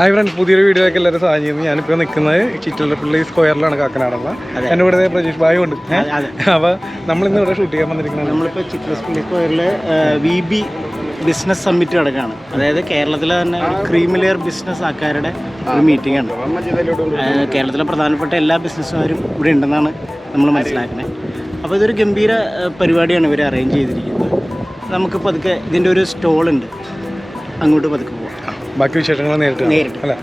Hi friends, പുതിയൊരു വീഡിയോയിലേക്ക് എല്ലാവരും സ്വാഗതം ചെയ്യുന്നു. ഞാനിപ്പോൾ നിൽക്കുന്നത് ചിറ്റലപ്പള്ളി സ്ക്വയറിലാണ്, കാക്കനാടുള്ള. എൻ്റെ ഇവിടെ പ്രജീഷ് ഭായി ഉണ്ട്. അപ്പോൾ നമ്മളിന്ന് ഇവിടെ ഷൂട്ട് ചെയ്യാൻ വന്നിരിക്കുന്നത് നമ്മളിപ്പോൾ ചിറ്റലപ്പള്ളി സ്ക്വയറിൽ VB ബിസിനസ് സമ്മിറ്റ് നടക്കുകയാണ്. അതായത് കേരളത്തിലെ തന്നെ ഒരു ക്രീം ലെയർ ബിസിനസ് ആൾക്കാരുടെ ഒരു മീറ്റിംഗ് ആണ്. കേരളത്തിലെ പ്രധാനപ്പെട്ട എല്ലാ ബിസിനസ്സുകാരും ഇവിടെ ഉണ്ടെന്നാണ് നമ്മൾ മനസ്സിലാക്കുന്നത്. അപ്പോൾ ഇതൊരു ഗംഭീര പരിപാടിയാണ് ഇവർ അറേഞ്ച് ചെയ്തിരിക്കുന്നത്. നമുക്ക് പതുക്കെ ഇതിൻ്റെ ഒരു സ്റ്റോളുണ്ട്, അങ്ങോട്ട് പതുക്കെ പോകാം. ബാക്കി വിശേഷങ്ങൾ നേരിട്ട് അല്ലേ?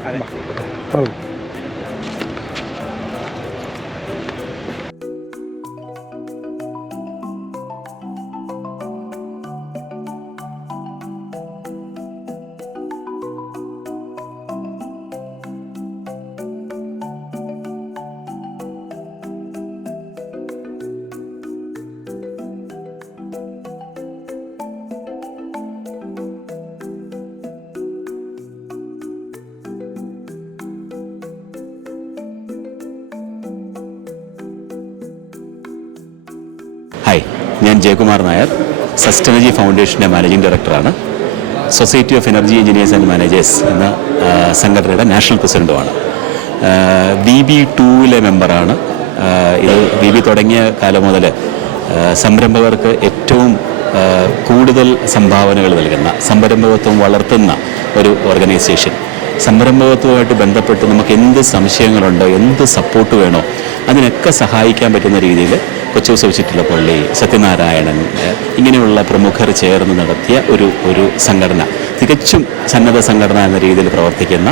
ഹായ്, ഞാൻ ജയകുമാർ നായർ, സസ്റ്റനജി ഫൗണ്ടേഷൻ്റെ മാനേജിംഗ് ഡയറക്ടറാണ്. Society of energy engineers and managers എന്ന സംഘടനയുടെ നാഷണൽ പ്രസിഡൻറ്റുമാണ്. VB2 മെമ്പറാണ്. ഇത് VB തുടങ്ങിയ കാലം മുതൽ സംരംഭകർക്ക് ഏറ്റവും കൂടുതൽ സംഭാവനകൾ നൽകുന്ന, സംരംഭകത്വം വളർത്തുന്ന ഒരു ഓർഗനൈസേഷൻ. സംരംഭകത്വമായിട്ട് ബന്ധപ്പെട്ട് നമുക്ക് എന്ത് സംശയങ്ങളുണ്ടോ, എന്ത് സപ്പോർട്ട് വേണോ, അതിനൊക്കെ സഹായിക്കാൻ പറ്റുന്ന രീതിയിൽ കൊച്ചൂസഫ് ചിറ്റലപ്പള്ളി, സത്യനാരായണൻ ഇങ്ങനെയുള്ള പ്രമുഖർ ചേർന്ന് നടത്തിയ ഒരു സംഘടന, തികച്ചും സന്നദ്ധ സംഘടന എന്ന രീതിയിൽ പ്രവർത്തിക്കുന്ന,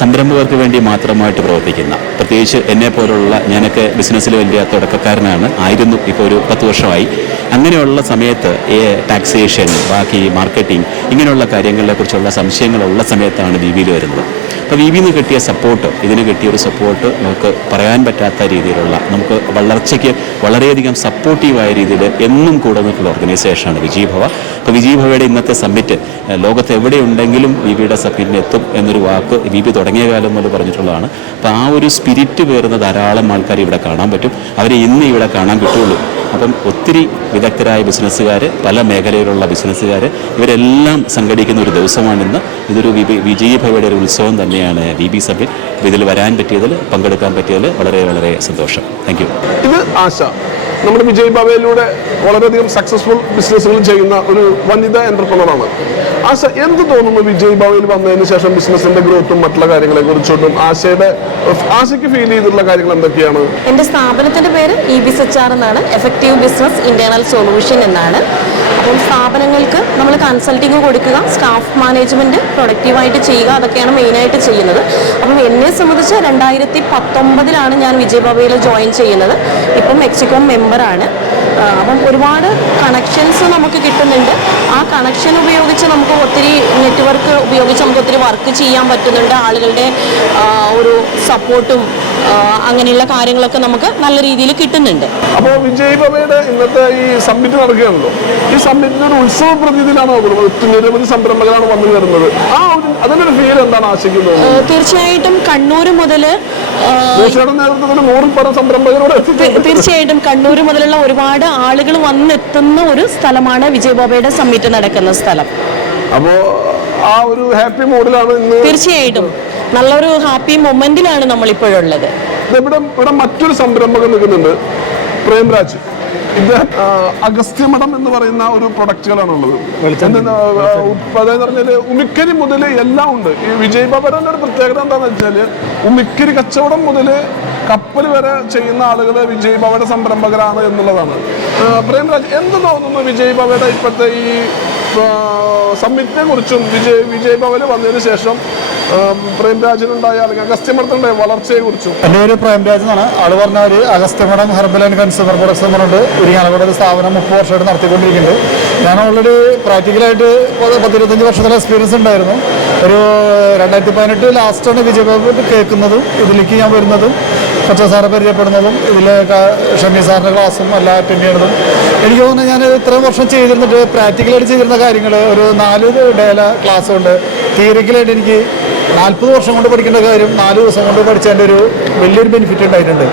സംരംഭകർക്ക് വേണ്ടി മാത്രമായിട്ട് പ്രവർത്തിക്കുന്ന, പ്രത്യേകിച്ച് എന്നെപ്പോലുള്ള, ഞാനൊക്കെ ബിസിനസ്സിൽ വലിയ തുടക്കക്കാരനാണ്, ആയിരുന്നു, ഇപ്പോൾ ഒരു 10 വർഷമായി. അങ്ങനെയുള്ള സമയത്ത് ടാക്സേഷൻ, ബാക്കി മാർക്കറ്റിംഗ്, ഇങ്ങനെയുള്ള കാര്യങ്ങളെക്കുറിച്ചുള്ള സംശയങ്ങളുള്ള സമയത്താണ് VBയിൽ വരുന്നത്. അപ്പോൾ VBന്ന് കിട്ടിയ സപ്പോർട്ട്, ഇതിന് കിട്ടിയൊരു സപ്പോർട്ട് നമുക്ക് പറയാൻ പറ്റാത്ത രീതിയിലുള്ള, നമുക്ക് വളർച്ചയ്ക്ക് വളരെയധികം സപ്പോർട്ടീവായ രീതിയിൽ എന്നും കൂടെ നിൽക്കുന്ന ഓർഗനൈസേഷനാണ് വിജയഭവ. അപ്പോൾ വിജയഭവയുടെ ഇന്നത്തെ സമ്മിറ്റ് ലോകത്ത് എവിടെയുണ്ടെങ്കിലും VBയുടെ സമ്മിറ്റിന് എത്തും എന്നൊരു വാക്ക് VB തുടങ്ങിയ കാലം മുതൽ പറഞ്ഞിട്ടുള്ളതാണ്. അപ്പോൾ ആ ഒരു സ്പിരിറ്റ് പേറുന്ന ധാരാളം ആൾക്കാർ ഇവിടെ കാണാൻ പറ്റും. അവരെ ഇന്ന് ഇവിടെ കാണാൻ കിട്ടുള്ളൂ. അപ്പം ഒത്തിരി വിദഗ്ധരായ ബിസിനസ്സുകാർ, പല മേഖലയിലുള്ള ബിസിനസ്സുകാർ, ഇവരെല്ലാം സംഘടിക്കുന്ന ഒരു ദിവസമാണിന്ന്. ഇതൊരു വിജയഭവയുടെ ഒരു ഉത്സവം തന്നെയാണ് VB സമ്മിറ്റ്. ഇതിൽ വരാൻ പറ്റിയതിൽ, പങ്കെടുക്കാൻ പറ്റിയതിൽ വളരെ വളരെ സന്തോഷം. Thank you. ഇത് ആശ, നമ്മുടെ വിജയഭവയിലൂടെ വളരെയധികം സക്സസ്ഫുൾ ബിസിനസ്സുകൾ ചെയ്യുന്ന ഒരു വനിതാ എന്റർപ്രണറാണ്. ആശ, എന്ത് തോന്നുന്നു വിജയഭവയിൽ വന്നതിന് ശേഷം ബിസിനസിന്റെ ഗ്രോത്തും മറ്റുള്ള കാര്യങ്ങളെ കുറിച്ചൊന്നും ആശയ്ക്ക് ഫീൽ ചെയ്തിട്ടുള്ള കാര്യങ്ങൾ എന്തൊക്കെയാണ്? എൻ്റെ സ്ഥാപനത്തിന്റെ പേര് EBSHR എന്നാണ്, എഫക്റ്റീവ് ബിസിനസ് ഇന്റേണൽ സൊല്യൂഷൻ എന്നാണ്. അപ്പം സ്ഥാപനങ്ങൾക്ക് നമ്മൾ കൺസൾട്ടിങ് കൊടുക്കുക, സ്റ്റാഫ് മാനേജ്മെന്റ് പ്രൊഡക്റ്റീവായിട്ട് ചെയ്യുക, അതൊക്കെയാണ് മെയിനായിട്ട് ചെയ്യുന്നത്. അപ്പം എന്നെ സംബന്ധിച്ച് 2019 ഞാൻ വിജയഭവയിൽ ജോയിൻ ചെയ്യുന്നത്. ഇപ്പം എക്സിക്കോം മെമ്പറാണ്. അപ്പം ഒരുപാട് കണക്ഷൻസ് നമുക്ക് കിട്ടുന്നുണ്ട്. ആ കണക്ഷൻ ഉപയോഗിച്ച് നമുക്ക് ഒത്തിരി നെറ്റ്വർക്ക് ഉപയോഗിച്ച് നമുക്ക് ഒത്തിരി വർക്ക് ചെയ്യാൻ പറ്റുന്നുണ്ട്. ആളുകളുടെ ഒരു സപ്പോർട്ടും അങ്ങനെയുള്ള കാര്യങ്ങളൊക്കെ നമുക്ക് നല്ല രീതിയിൽ കിട്ടുന്നുണ്ട്. അപ്പോൾ വിജയഭവയുടെ ഇന്നത്തെ ഈ സമ്മിറ്റ് നടക്കുകയാണല്ലോ, ഈ സമ്മിറ്റിന് ഒരു ഉത്സവ പ്രതീതിയിലാണ് നിരവധി സംരംഭകരാണ് വന്നു കയറുന്നത്. അതിനൊരു ഫീൽ എന്താണ് ആശിക്കുന്നത്? തീർച്ചയായിട്ടും കണ്ണൂർ മുതൽ നേതൃത്വത്തിൽ 100 സംരംഭകരോട് തീർച്ചയായിട്ടും കണ്ണൂർ മുതലുള്ള ഒരുപാട് ആളുകൾ വന്നെത്തുന്ന ഒരു സ്ഥലമാണ് വിജയഭവയുടെ സമ്മിറ്റ് നടക്കുന്ന സ്ഥലം. അപ്പോ ആ ഒരു ഹാപ്പി മൂഡിലാണ് ഇന്ന്. തീർച്ചയായിട്ടും നല്ലൊരു ഹാപ്പി മൊമെന്റിലാണ് നമ്മൾ ഇപ്പോഴുള്ളത്. ഇവിടെ മറ്റൊരു സംരംഭകൻ നിൽക്കുന്നുണ്ട്, പ്രേംരാജ്. ഇദ്ദേഹം അഗസ്ത്യമഠം എന്ന് പറയുന്ന ഒരു പ്രൊഡക്റ്റുകളാണുള്ളത്. അതായത് പറഞ്ഞാല് ഉമിക്കരി മുതൽ എല്ലാം ഉണ്ട്. ഈ വിജയഭവന്റെ ഒരു പ്രത്യേകത എന്താണെന്ന് വെച്ചാല് ഉമിക്കരി കച്ചവടം മുതൽ കപ്പൽ വരെ ചെയ്യുന്ന ആളുകൾ വിജയഭവയുടെ സംരംഭകരാണ് എന്നുള്ളതാണ്. പ്രേംരാജ്, എന്ത് തോന്നുന്നു വിജയഭവയുടെ ഇപ്പോഴത്തെ ഈ സമ്മിറ്റിനെ കുറിച്ചും വിജയഭവന് വന്നതിന് ശേഷം പ്രേംരാജിനുണ്ടായ അല്ലെങ്കിൽ അഗസ്ത്യമഠത്തിനുണ്ടായ വളർച്ചയെ കുറിച്ചും? എൻ്റെ പേര് പ്രേംരാജ് എന്നാണ്. ആള് പറഞ്ഞ ഒരു അഗസ്ത്യമഠം ഹെർബൽ ആൻഡ് കൺസ്യൂമർ പ്രൊഡക്ട്സ് എന്ന് പറഞ്ഞിട്ട് ഒരു ഞങ്ങളുടെ സ്ഥാപനം 30 വർഷമായിട്ട് നടത്തിക്കൊണ്ടിരിക്കുന്നുണ്ട്. ഞാൻ ഓൾറെഡി പ്രാക്ടിക്കലായിട്ട് 10-25 വർഷത്തിലെ എക്സ്പീരിയൻസ് ഉണ്ടായിരുന്നു. ഒരു 2018 ലാസ്റ്റാണ് വിജയഭവ കേൾക്കുന്നതും ഇതിലേക്ക് ഞാൻ വരുന്നതും കൊച്ച സാറെ പരിചയപ്പെടുന്നതും ഇതിൽ ഷമി സാറിൻ്റെ ക്ലാസ്സും എല്ലാം അറ്റൻഡ് ചെയ്യുന്നതും. എനിക്ക് തോന്നുന്നു ഞാൻ ഇത്രയും വർഷം ചെയ്തിരുന്നിട്ട് പ്രാക്ടിക്കലായിട്ട് ചെയ്തിരുന്ന കാര്യങ്ങൾ ഒരു 4 ഡേല ക്ലാസ് കൊണ്ട് തിയറിക്കലായിട്ട് എനിക്ക് 40 വർഷം കൊണ്ട് പഠിക്കേണ്ട കാര്യം 4 ദിവസം കൊണ്ട് പഠിച്ചതിൻ്റെ ഒരു വലിയൊരു ബെനിഫിറ്റ് ഉണ്ടായിട്ടുണ്ട്.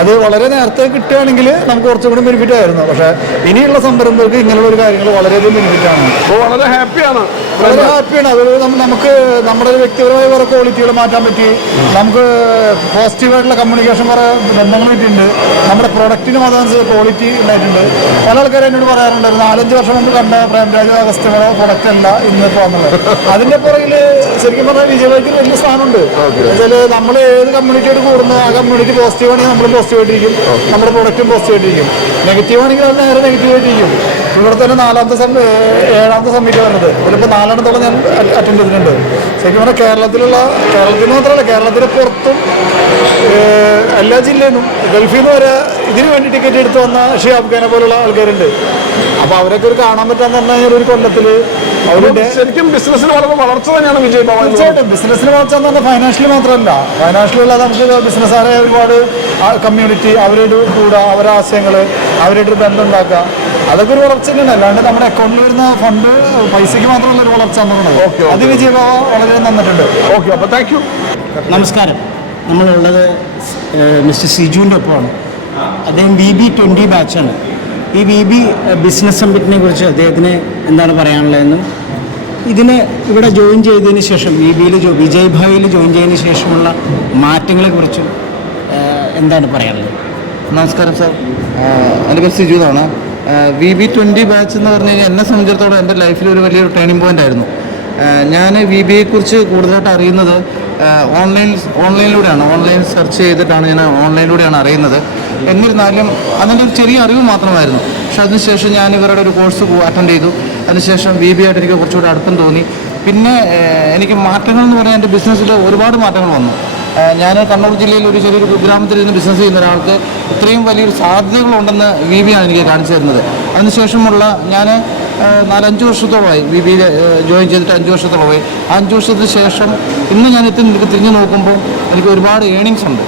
അത് വളരെ നേരത്തെ കിട്ടുകയാണെങ്കിൽ നമുക്ക് കുറച്ചും കൂടി ബെനിഫിറ്റ് ആയിരുന്നു. പക്ഷേ ഇനിയുള്ള സംരംഭങ്ങൾക്ക് ഇങ്ങനെയുള്ള ഒരു കാര്യങ്ങൾ വളരെയധികം ബെനിഫിറ്റാണ്. വളരെ ഹാപ്പിയാണ്. വളരെ ഹാപ്പിയാണ്. അത് നമുക്ക് നമ്മുടെ വ്യക്തിപരമായ കുറേ ക്വാളിറ്റികൾ മാറ്റാൻ പറ്റി. നമുക്ക് പോസിറ്റീവായിട്ടുള്ള കമ്മ്യൂണിക്കേഷൻ കുറേ ബന്ധങ്ങൾ കിട്ടിയിട്ടുണ്ട്. നമ്മുടെ പ്രൊഡക്റ്റിനും അതനുസരിച്ച് ക്വാളിറ്റി ഉണ്ടായിട്ടുണ്ട്. പല ആൾക്കാരും എന്നോട് പറയാറുണ്ട്, ഒരു 4-5 വർഷം മുമ്പ് കണ്ട പ്രേംരാജ് അഗസ്ത്യമഠം പ്രൊഡക്റ്റ് അല്ല ഇന്നിപ്പോൾ വന്നുള്ളത്. അതിൻ്റെ പുറകിൽ ശരിക്കും പറഞ്ഞാൽ വിജയഭായിക്ക് വലിയ സ്ഥാനമുണ്ട്. എന്നുവെച്ചാൽ നമ്മൾ ഏത് കമ്മ്യൂണിറ്റിയോട് കൂടുന്ന ആ കമ്മ്യൂണിറ്റി പോസിറ്റീവ് ആണെങ്കിൽ നമ്മൾ പോസിറ്റീവായിട്ടിരിക്കും, നമ്മുടെ പ്രൊഡക്റ്റും പോസിറ്റീവായിട്ടിരിക്കും. നെഗറ്റീവ് ആണെങ്കിൽ അത് നേരെ നെഗറ്റീവായിട്ടിരിക്കും. ഇവിടെ തന്നെ 7ാമത്തെ സമ്മിറ്റ് വരുന്നത്. ഇതിലിപ്പോൾ 4 ഞാൻ അറ്റൻഡ് ചെയ്തിട്ടുണ്ട്. ശരിക്കും പറഞ്ഞാൽ കേരളത്തിൽ മാത്രമല്ല, കേരളത്തിന് പുറത്തും എല്ലാ ജില്ലയിൽ നിന്നും ഗൾഫിൽ നിന്ന് വരെ ഇതിന് വേണ്ടി ടിക്കറ്റ് എടുത്ത് വന്ന ഷിഹാബ് ഖാനെ പോലുള്ള ആൾക്കാരുണ്ട്. അപ്പോൾ അവരൊക്കെ ഒരു കാണാൻ പറ്റാന്ന് പറഞ്ഞു കഴിഞ്ഞാൽ ഒരു കൊല്ലത്തിൽ അവരുടെ ശരിക്കും ബിസിനസ്സിന് വളരെ വളർച്ച തന്നെയാണ് വിജയ് ഭവൻ. തീർച്ചയായിട്ടും ബിസിനസ്സിന് വളർച്ച എന്ന് പറഞ്ഞാൽ ഫൈനാൻഷ്യലി മാത്രമല്ല, ഫൈനാൻഷ്യലി നമുക്ക് ബിസിനസ്സുകാരെ ഒരുപാട് കമ്മ്യൂണിറ്റി അവരോട് കൂടുക, അവരുടെ ആശയങ്ങൾ അവരുടെ ഒരു ബന്ധം ഉണ്ടാക്കുക, അതൊക്കെ ഒരു വളർച്ച തന്നെയാണ്. അല്ലാണ്ട് നമ്മുടെ അക്കൗണ്ടിൽ വരുന്ന ഫണ്ട് പൈസയ്ക്ക് മാത്രമല്ല ഒരു വളർച്ച എന്നുള്ളത്. അത് വിജയ് ഭവൻ വളരെ നന്നിട്ടുണ്ട്. ഓക്കെ, അപ്പോൾ താങ്ക് യു. നമസ്കാരം. നമ്മളുള്ളത് മിസ്റ്റർ സിജുവിൻ്റെ ഒപ്പമാണ്. അദ്ദേഹം VB20 ബാച്ചാണ്. ഈ VB ബിസിനസ് സമ്മിറ്റിനെ കുറിച്ച് അദ്ദേഹത്തിന് എന്താണ് പറയാനുള്ളതെന്നും ഇതിന് ഇവിടെ ജോയിൻ ചെയ്തതിന് ശേഷം വിജയ് ഭായിൽ ജോയിൻ ചെയ്തതിന് ശേഷമുള്ള മാറ്റങ്ങളെക്കുറിച്ചും എന്താണ് പറയാനുള്ളത്? നമസ്കാരം സാർ, എൻ്റെ പേര് സിജു എന്നാണ്. VB20 ബാച്ച് എന്ന് പറഞ്ഞു കഴിഞ്ഞാൽ എന്നെ സംബന്ധിച്ചിടത്തോളം എൻ്റെ ലൈഫിൽ ഒരു വലിയൊരു ടേണിംഗ് പോയിൻ്റ് ആയിരുന്നു. ഞാൻ VBയെക്കുറിച്ച് കൂടുതലായിട്ട് അറിയുന്നത് ഓൺലൈനിലൂടെയാണ്. ഓൺലൈൻ സെർച്ച് ചെയ്തിട്ടാണ് ഞാൻ ഓൺലൈനിലൂടെയാണ് അറിയുന്നത്. എന്നിരുന്നാലും അതിൻ്റെ ഒരു ചെറിയ അറിവ് മാത്രമായിരുന്നു. പക്ഷെ അതിനുശേഷം ഞാൻ ഇവരുടെ ഒരു കോഴ്സ് അറ്റൻഡ് ചെയ്തു. അതിനുശേഷം VB ആയിട്ട് എനിക്ക് കുറച്ചുകൂടി അടുപ്പം തോന്നി. പിന്നെ എനിക്ക് മാറ്റങ്ങൾ എന്ന് പറഞ്ഞാൽ എൻ്റെ ബിസിനസ്സിൽ ഒരുപാട് മാറ്റങ്ങൾ വന്നു. ഞാൻ കണ്ണൂർ ജില്ലയിൽ ഒരു ചെറിയൊരു കുഗ്രാമത്തിൽ ഇരുന്ന് ബിസിനസ് ചെയ്യുന്ന ഒരാൾക്ക് ഇത്രയും വലിയൊരു സാധ്യതകളുണ്ടെന്ന് VB ആണ് എനിക്ക് കാണിച്ചു തരുന്നത്. അതിനുശേഷമുള്ള ഞാൻ 4-5 വർഷത്തോളമായി VBയിൽ ജോയിൻ ചെയ്തിട്ട് 5 വർഷത്തോളമായി. 5 വർഷത്തിന് ശേഷം ഇന്ന് ഞാൻ തിരിഞ്ഞു നോക്കുമ്പോൾ എനിക്ക് ഒരുപാട് ഏണിങ്സ് ഉണ്ട്.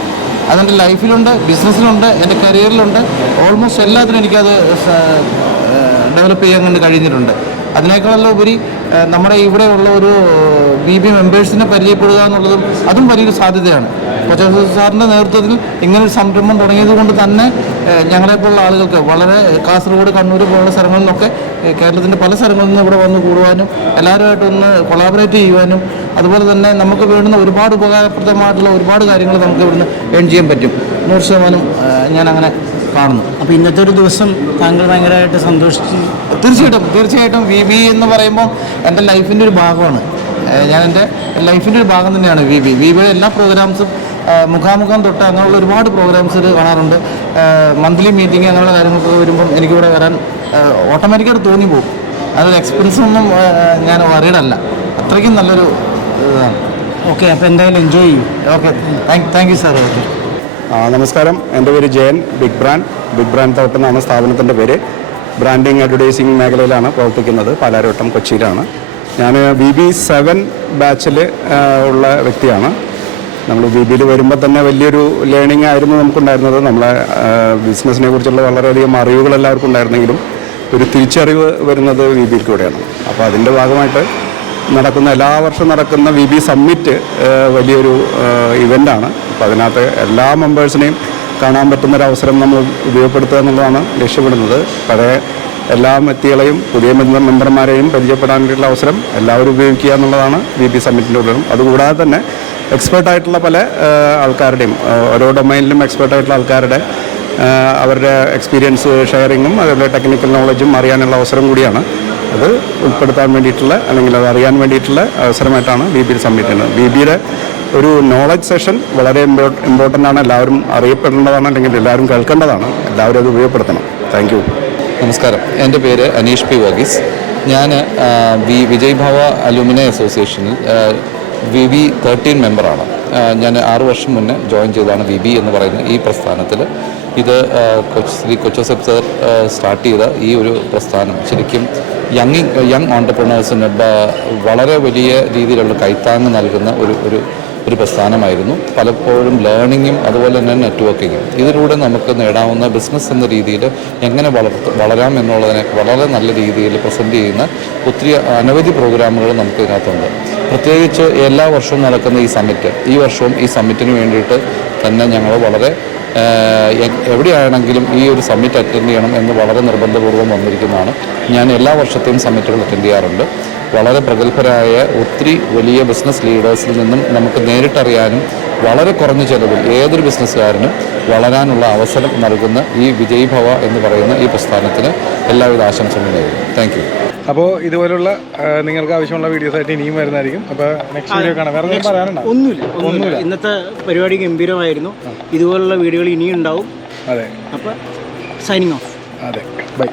അതെൻ്റെ ലൈഫിലുണ്ട്, ബിസിനസ്സിലുണ്ട്, എൻ്റെ കരിയറിലുണ്ട്. ഓൾമോസ്റ്റ് എല്ലാത്തിനും എനിക്കത് ഡെവലപ്പ് ചെയ്യാൻ കൊണ്ട് കഴിഞ്ഞിട്ടുണ്ട്. അതിനേക്കാളെല്ലാം ഉപരി നമ്മുടെ ഇവിടെയുള്ള ഒരു VB മെമ്പേഴ്സിനെ പരിചയപ്പെടുക എന്നുള്ളതും അതും വലിയൊരു സാധ്യതയാണ്. കൊച്ചൗസ സാറിൻ്റെ നേതൃത്വത്തിൽ ഇങ്ങനൊരു സംരംഭം തുടങ്ങിയത് കൊണ്ട് തന്നെ ഞങ്ങളെപ്പോലുള്ള ആളുകൾക്ക് വളരെ കാസർഗോഡ്, കണ്ണൂർ പോലുള്ള സ്ഥലങ്ങളിൽ നിന്നൊക്കെ കേരളത്തിൻ്റെ പല സ്ഥലങ്ങളിൽ നിന്ന് ഇവിടെ വന്ന് കൂടുവാനും എല്ലാവരുമായിട്ടൊന്ന് കൊളാബറേറ്റ് ചെയ്യുവാനും അതുപോലെ തന്നെ നമുക്ക് വേണ്ടുന്ന ഒരുപാട് ഉപകാരപ്രദമായിട്ടുള്ള ഒരുപാട് കാര്യങ്ങൾ നമുക്ക് ഇവിടുന്ന് ഏൺ ചെയ്യാൻ പറ്റും. 100% ഞാനങ്ങനെ കാണുന്നു. അപ്പോൾ ഇന്നത്തെ ഒരു ദിവസം താങ്കൾ ഭയങ്കരമായിട്ട് സന്തോഷിച്ച്? തീർച്ചയായിട്ടും VB എന്ന് പറയുമ്പോൾ എൻ്റെ ലൈഫിൻ്റെ ഒരു ഭാഗമാണ്. ഞാൻ എൻ്റെ ലൈഫിൻ്റെ ഒരു ഭാഗം തന്നെയാണ് VBയുടെ എല്ലാ പ്രോഗ്രാംസും മുഖാമുഖം തൊട്ട് അങ്ങനെയുള്ള ഒരുപാട് പ്രോഗ്രാംസ് കാണാറുണ്ട്. മന്ത്ലി മീറ്റിംഗ് അങ്ങനെയുള്ള കാര്യങ്ങളൊക്കെ വരുമ്പം എനിക്കിവിടെ വരാൻ ഓട്ടോമാറ്റിക്കായിട്ട് തോന്നിപ്പോകും. അതൊരു എക്സ്പെൻസൊന്നും ഞാൻ വറീഡല്ല. അത്രയ്ക്കും നല്ലൊരു ഇതാണ്. ഓക്കെ, അപ്പോൾ എന്തായാലും എൻജോയ് ചെയ്യും. Okay, thank you sir. Okay, നമസ്കാരം. എൻ്റെ പേര് ജയൻ. ബിഗ് ബ്രാൻഡ് തോട്ട് എന്നാണ് സ്ഥാപനത്തിൻ്റെ പേര്. ബ്രാൻഡിങ് അഡ്വർടൈസിങ് മേഖലയിലാണ് പ്രവർത്തിക്കുന്നത്. പാലാരിവട്ടം, കൊച്ചിയിലാണ്. ഞാൻ VB7 ബാച്ചിൽ ഉള്ള വ്യക്തിയാണ്. നമ്മൾ VBയിൽ വരുമ്പോൾ തന്നെ വലിയൊരു ലേണിംഗ് ആയിരുന്നു നമുക്കുണ്ടായിരുന്നത്. നമ്മളെ ബിസിനസ്സിനെ കുറിച്ചുള്ള വളരെയധികം അറിവുകൾ എല്ലാവർക്കും ഉണ്ടായിരുന്നെങ്കിലും ഒരു തിരിച്ചറിവ് വരുന്നത് VBയിൽ കൂടെയാണ്. അപ്പോൾ അതിൻ്റെ ഭാഗമായിട്ട് എല്ലാ വർഷം നടക്കുന്ന VB സമ്മിറ്റ് വലിയൊരു ഇവൻ്റാണ്. അപ്പോൾ അതിനകത്ത് എല്ലാ മെമ്പേഴ്സിനെയും കാണാൻ പറ്റുന്നൊരവസരം നമ്മൾ ഉപയോഗപ്പെടുത്തുക എന്നുള്ളതാണ് ലക്ഷ്യമിടുന്നത്. പഴയ എല്ലാ വ്യക്തികളെയും പുതിയ മെമ്പർമാരെയും പരിചയപ്പെടാനുള്ള അവസരം എല്ലാവരും ഉപയോഗിക്കുക എന്നുള്ളതാണ് VB സമ്മിറ്റിൻ്റെ ഉള്ളതും. അതുകൂടാതെ തന്നെ എക്സ്പേർട്ടായിട്ടുള്ള പല ആൾക്കാരുടെയും ഓരോ ഡൊമൈനിലും എക്സ്പേർട്ടായിട്ടുള്ള ആൾക്കാരുടെ അവരുടെ എക്സ്പീരിയൻസ് ഷെയറിങ്ങും അതുപോലെ ടെക്നിക്കൽ നോളജും അറിയാനുള്ള അവസരം കൂടിയാണ്. അത് ഉൾപ്പെടുത്താൻ വേണ്ടിയിട്ടുള്ള അല്ലെങ്കിൽ അത് അറിയാൻ വേണ്ടിയിട്ടുള്ള അവസരമായിട്ടാണ് VB സബ്മിറ്റ് ചെയ്യുന്നത്. VBയുടെ ഒരു നോളജ് സെഷൻ വളരെ ഇമ്പോർട്ടൻ്റ് ആണ്. എല്ലാവരും അറിയപ്പെടേണ്ടതാണ്, അല്ലെങ്കിൽ എല്ലാവരും കേൾക്കേണ്ടതാണ്. എല്ലാവരും അത് ഉപയോഗപ്പെടുത്തണം. Thank you. നമസ്കാരം, എൻ്റെ പേര് അനീഷ് P. വർഗീസ്. ഞാൻ വിജയ് ഭവ അലൂമിനി അസോസിയേഷനിൽ VB13 മെമ്പറാണ്. ഞാൻ 6 വർഷം മുന്നേ ജോയിൻ ചെയ്തതാണ് VB എന്ന് പറയുന്ന ഈ പ്രസ്ഥാനത്തിൽ. ഇത് ശ്രീ കൊച്ചൗസഫ് സർ സ്റ്റാർട്ട് ചെയ്ത ഈ ഒരു പ്രസ്ഥാനം ശരിക്കും യങ് ഓൺടർപ്രണേഴ്സിന് വളരെ വലിയ രീതിയിലുള്ള കൈത്താങ്ങ് നൽകുന്ന ഒരു പ്രസ്ഥാനമായിരുന്നു. പലപ്പോഴും ലേണിങ്ങും അതുപോലെ തന്നെ നെറ്റ്വർക്കിങ്ങും ഇതിലൂടെ നമുക്ക് നേടാവുന്ന ബിസിനസ് എന്ന രീതിയിൽ എങ്ങനെ വളരാം എന്നുള്ളതിനെ വളരെ നല്ല രീതിയിൽ പ്രസൻറ്റ് ചെയ്യുന്ന അനവധി പ്രോഗ്രാമുകൾ നമുക്ക് ഇതിനകത്തുണ്ട്. പ്രത്യേകിച്ച് എല്ലാ വർഷവും നടക്കുന്ന ഈ വർഷവും ഈ സമ്മിറ്റിന് വേണ്ടിയിട്ട് തന്നെ ഞങ്ങൾ വളരെ എവിടെയാണെങ്കിലും ഈ ഒരു സമ്മിറ്റ് അറ്റൻഡ് ചെയ്യണം എന്ന് വളരെ നിർബന്ധപൂർവ്വം വന്നിരിക്കുന്നതാണ്. ഞാൻ എല്ലാ വർഷത്തെയും സമ്മിറ്റുകൾ അറ്റൻഡ് ചെയ്യാറുണ്ട്. വളരെ പ്രഗത്ഭരായ ഒത്തിരി വലിയ ബിസിനസ് ലീഡേഴ്സിൽ നിന്നും നമുക്ക് നേരിട്ടറിയാനും വളരെ കുറഞ്ഞ ചെലവിൽ ഏതൊരു ബിസിനസ്സുകാരനും വളരാനുള്ള അവസരം നൽകുന്ന ഈ വിജയ് ഭവ എന്ന് പറയുന്ന ഈ പ്രസ്ഥാനത്തിന് എല്ലാവിധ ആശംസകളും നേരുന്നു. Thank you. അപ്പോൾ ഇതുപോലുള്ള നിങ്ങൾക്ക് ആവശ്യമുള്ള വീഡിയോസ് ആയിട്ട് ഇനിയും വരുന്നതായിരിക്കും. അപ്പോൾ നെക്സ്റ്റ് വീഡിയോ കാണാം. വേറെ എന്തെങ്കിലും പറയാനുണ്ടോ? ഒന്നുമില്ല. ഇന്നത്തെ പരിപാടി ഗംഭീരമായിരുന്നു. ഇതുപോലുള്ള വീഡിയോകൾ ഇനിയും ഉണ്ടാവും. അതെ. അപ്പോൾ സൈനിങ് ഓഫ്. അതെ, ബൈ.